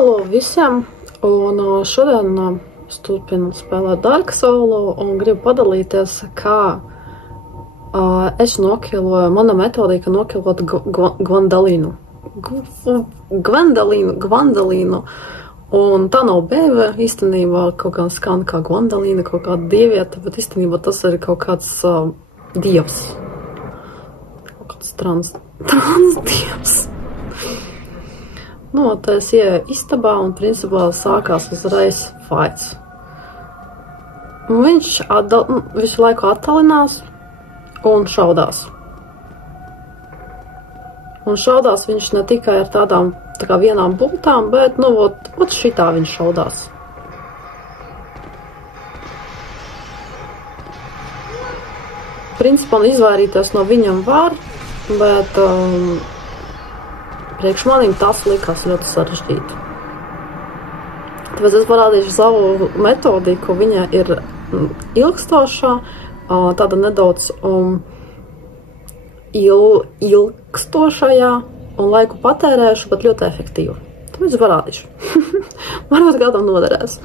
Halo visiem, un šodien es turpinu spēlēt Dark Souls un gribu padalīties, kā es nokiloju, mana metodika nokilot Gwendolinu. Gwendolinu. Un tā nav bēve, īstenībā kaut kā skan kā Gwendolina, kaut kāda dievieta, bet īstenībā tas ir kaut kāds dievs. Kaut kāds transdievs. Nu, tā es ieju istabā un principā sākās uzreiz fights. Viņš visu laiku attālinās un šaudās. Un šaudās viņš ne tikai ar tādām tā kā vienām bultām, bet, nu, ot šitā viņš šaudās. Principā izvairīties no viņam var, bet priekš manim tas likās ļoti sarežģīti. Tāpēc es parādīšu savu metodiku, viņa ir ilgstošā, tāda nedaudz ilgstošajā un laiku patērējuši, bet ļoti efektīva. Tāpēc parādīšu. Varbūt kādam noderēs.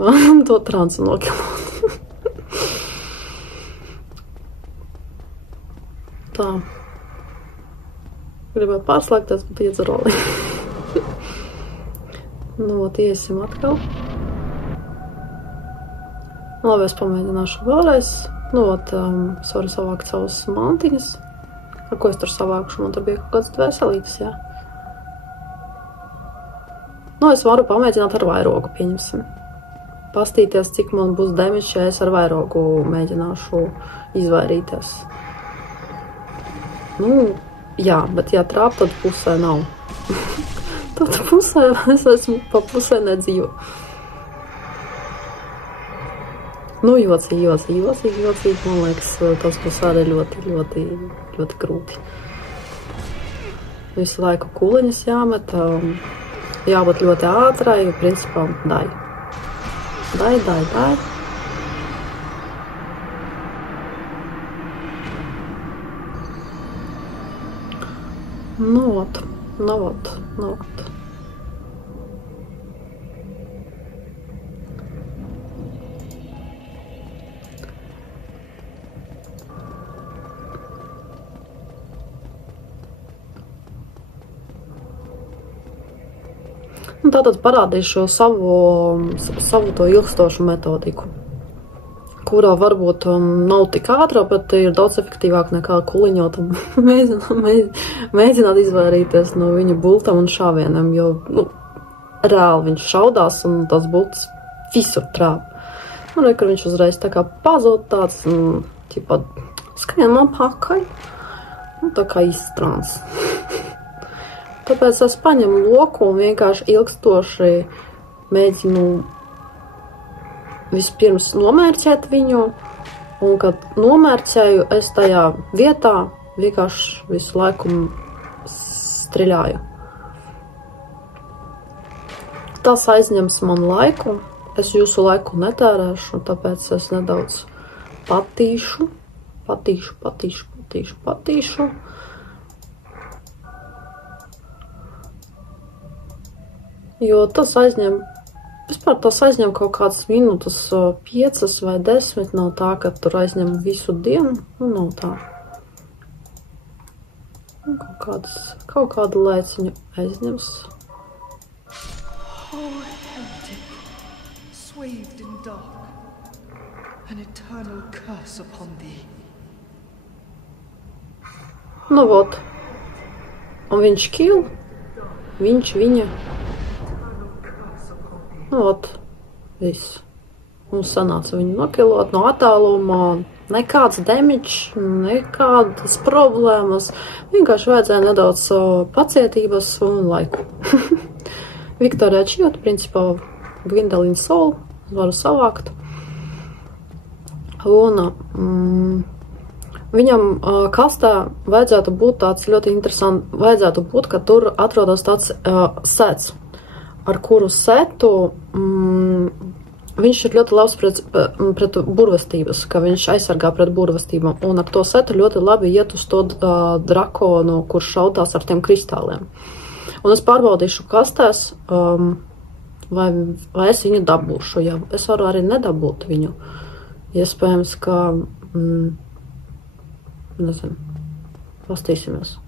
Man to transu nokilot. Tā. Gribēju pārslēgties, bet iedzeru olī. Nu, iesim atkal. Labi, es pamēģināšu vēlreiz. Nu, es varu savākt savus mantiņas. Ar ko es tur savākšu? Man tur bija kaut kāds dvēselītis, jā. Nu, es varu pamēģināt ar vairogu, pieņemsim. Pastīties, cik man būs damage, ja es ar vairogu mēģināšu izvairīties. Nu, jā, bet ja trāp, tad pusē nav. Tad pusē es esmu pa pusē nedzīvo. Nu, jocīgi, man liekas, tas būs arī ļoti grūti. Visu laiku kuliņas jāmet, jābūt ļoti ātrai, principā dai. Nu, ot. Tātad parādīšu savu to ilgstošu metodiku, kurā varbūt nav tik ātrā, bet ir daudz efektīvāk nekā kuliņot un mēģināt izvairīties no viņa bultam un šāvieniem, jo, nu, reāli viņš šaudās un tās bultas visur trāp. Un kur viņš uzreiz tā kā pazūd tāds, ķipa, skrien man pakaļ, un tā kā izstrāns. Tāpēc es paņemu loku un vienkārši ilgstoši mēģinu vispirms nomērķēt viņu, un kad nomērķēju, es tajā vietā vienkārši visu laiku striļāju. Tas aizņems man laiku, es jūsu laiku netērēšu, tāpēc es nedaudz patīšu. Jo tas aizņem, vispār tas aizņem kaut kādas minūtes, 5 vai 10, nav tā, ka tur aizņem visu dienu, nu nav tā. Kaut kādu laiciņu aizņems. Nu vot, un viņš kill, viņa. Nu, ot, viss. Mums sanāca viņu nokilot no attālumā, nekāds damage, nekādas problēmas. Vienkārši vajadzēja nedaudz pacietības un laiku. Viktorija Čiot, principā, Gwendolina Soul, varu savākt. Un viņam kastā vajadzētu būt tāds ļoti interesants, vajadzētu būt, ka tur atrodas tāds sets. Ar kuru setu viņš ir ļoti labs pret burvestības, ka viņš aizsargā pret burvestībām. Un ar to setu ļoti labi iet uz to drakonu, kurš šaudās ar tiem kristāliem. Un es pārbaudīšu kastēs, vai es viņu dabūšu. Ja es varu arī nedabūt viņu. Iespējams, ka, nezinu, pastīsimies.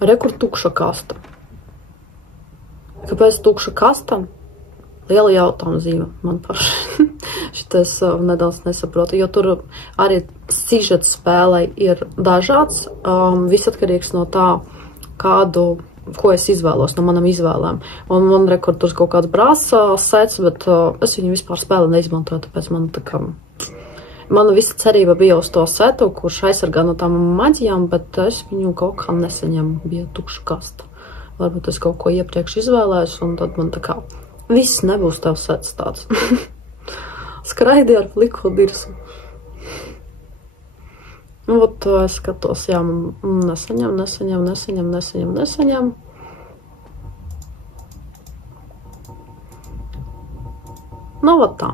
Rekur tukša kasta. Kāpēc tukša kasta? Liela jautājuma zīme man paši. Šitais nedaudz nesaprotu, jo tur arī sižets spēlē ir dažāds. Viss atkarīgs no tā, ko es izvēlos no manam izvēlēm. Un man rekur tur kaut kāds brāzs sets, bet es viņu vispār spēli neizmantoju, tāpēc man tā kā... Mana visa cerība bija uz to setu, kurš aizsargā no tām maģijām, bet es viņu kaut kā nesaņemu, bija tukša kasta. Varbūt es kaut ko iepriekš izvēlējos, un tad man tā kā... Viss nebūs tev sets tāds. Skraidi ar pliku dirsu. Nu, vat to es skatos, jā, nesaņem. Nu, vat tā.